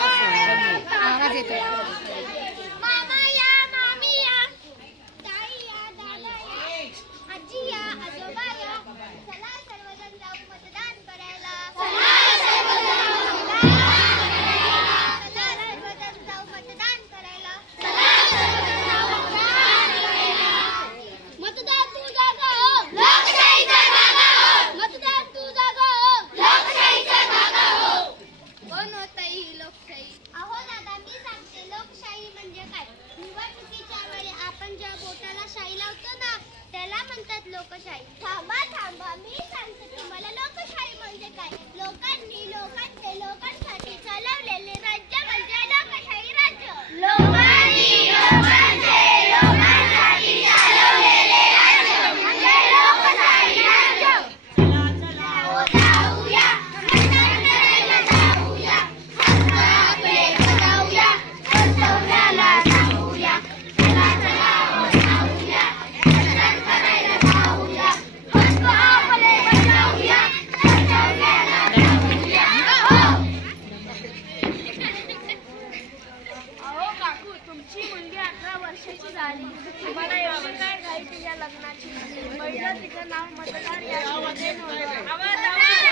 आवाज येतो. मामा या, मामी या, ताई या, दादा या, आजी या, आजोबा या. चला सर्वजण जाऊ मतदान करायला. चला सर्वजण जाऊ मतदान करायला. मतदान तू जागा हो, लोकशाहीचा जागा हो. मतदान तू जागा हो, लोकशाहीचा जागा हो. कोण होतं ही लोकशाही? अहो दादा, मी सांगते लोकशाही म्हणजे काय. निवडणुकीच्या वेळी आपण ज्या बोटाला शाई लावतो ना, त्याला म्हणतात लोकशाही. थांबा, मी सांगते तुम्हाला लोकशाही म्हणजे काय. लोकांनी लोकांचे लोकांसाठी चालवलेले राज्य म्हणजे लोकशाही राज्य. लोकांनी लोकांचे लोकांसाठी चालवलेले राज्य म्हणजे लोकशाही राज्य. जाऊया, मतदान करायला जाऊया. हक्क आपले बजावूया, कर्तव्याला जाऊया. चला जाऊया, मतदान करायला जाऊया. हक्क आपले बजावूया, कर्तव्याला जाऊया. अहो काकू, तुमची मुलगी 18 वर्षाची झाली. तुम्हाला एवढी काय घाई तिच्या लग्नाची? पहिलं तिचं नाव मतदार यादीमध्ये नोंदवा.